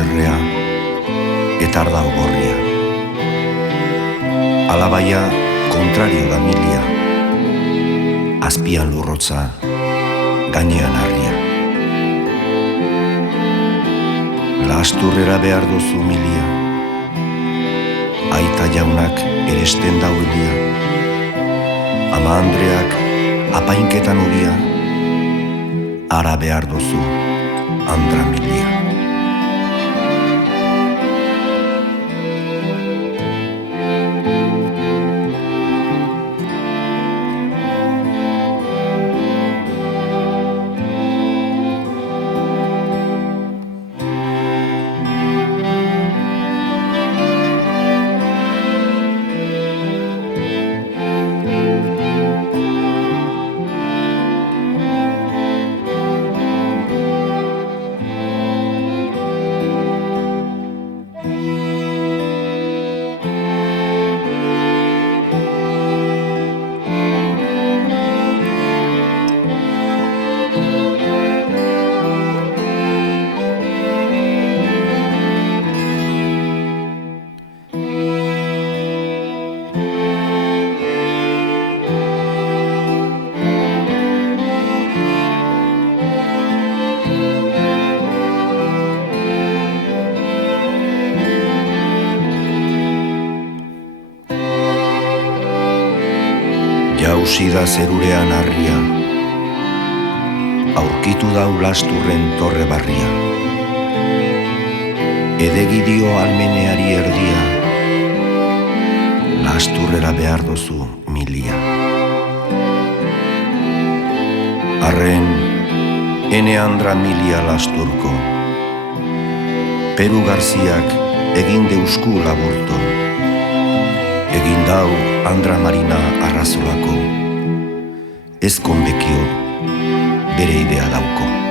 errea eta arda ogorria. Alabaia kontrario da milia, azpian lurrotza, gainean harria. Lasturrera behar duzu milia, aita jaunak eresten dauelia, ama Andreak apainketan ubia, ara behar duzu Andra milia. Jausi da zerurean harria, aurkitu dau lasturren torre barria. Edegi dio almeneari erdia, lasturrera behar dozu milia. Arren, ene Andra milia lasturko, Peru Garziak egin deusku laburto, egin dau Andra Marina arrazolako, ez konbekio bere idea dauko.